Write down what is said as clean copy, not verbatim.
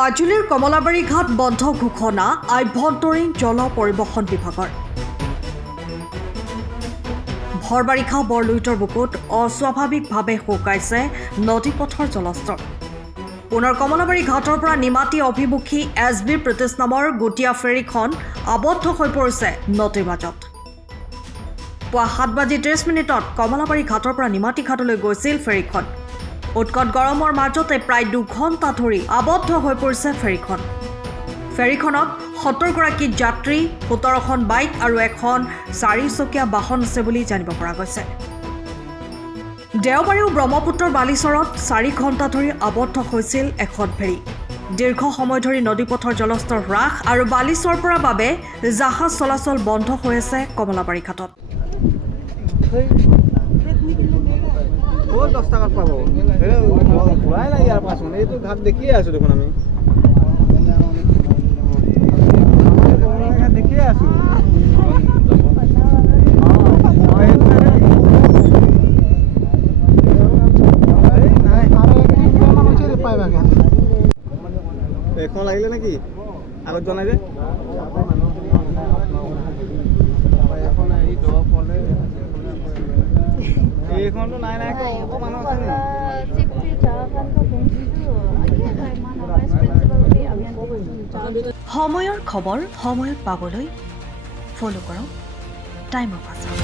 মাজুলীৰ কমলাবাৰী ঘাট বন্ধ ঘোষণা আভ্যন্তৰীণ জল পৰিবহণ বিভাগৰ। ভৰ বাৰিষা বৰলুইতৰ বুকুত অস্বাভাৱিকভাৱে শুকাইছে নদীপথৰ জলস্তৰ। পুনৰ কমলাবাৰী ঘাটৰ পৰা নিমাতী অভিমুখী SB প্ৰিটিছ নামৰ গুটীয়া ফেৰীখন আবদ্ধ হৈ পৰিছে নদীৰ মাজত। পুৱা 7:30 কমলাবাৰী ঘাটৰ পৰা নিমাতী ঘাটলৈ গৈছিল ফেৰীখন। উৎকট গৰমৰ মাজতে প্ৰায় 2 ঘণ্টা ধৰি আবদ্ধ হৈ পৰিছে ফেৰীখন। ফেৰীখনত 70 গৰাকী যাত্ৰী, 17খন বাইক আৰু এখন 4চকীয়া বাহন আছে বুলি জানিব পৰা গৈছে। দেওবাৰেও ব্ৰহ্মপুত্ৰৰ বালিচৰত 4 ঘণ্টা ধৰি আবদ্ধ হৈছিল এখন ফেৰী। দীৰ্ঘ সময় ধৰি নদীপথৰ জলস্তৰ হ্ৰাস আৰু বালিচৰ পৰা বাবে জাহাজ চলাচল বন্ধ হৈ আছে কমলাবাৰী ঘাটত। 10 টাকাত পাব ঘূৰাই নাই ইয়াৰ পাছত এইটো ঘাট দেখিয়ে আছোঁ দেখোন আমি দেখিয়ে আছোঁ। এখন লাগিলে নেকি আগত জনাই যে এইখনটো নাই নাই মানুহ আছে নেকি? সময়ৰ খবৰ সময়ত পাবলৈ ফলো কৰক টাইম অফ আছাম।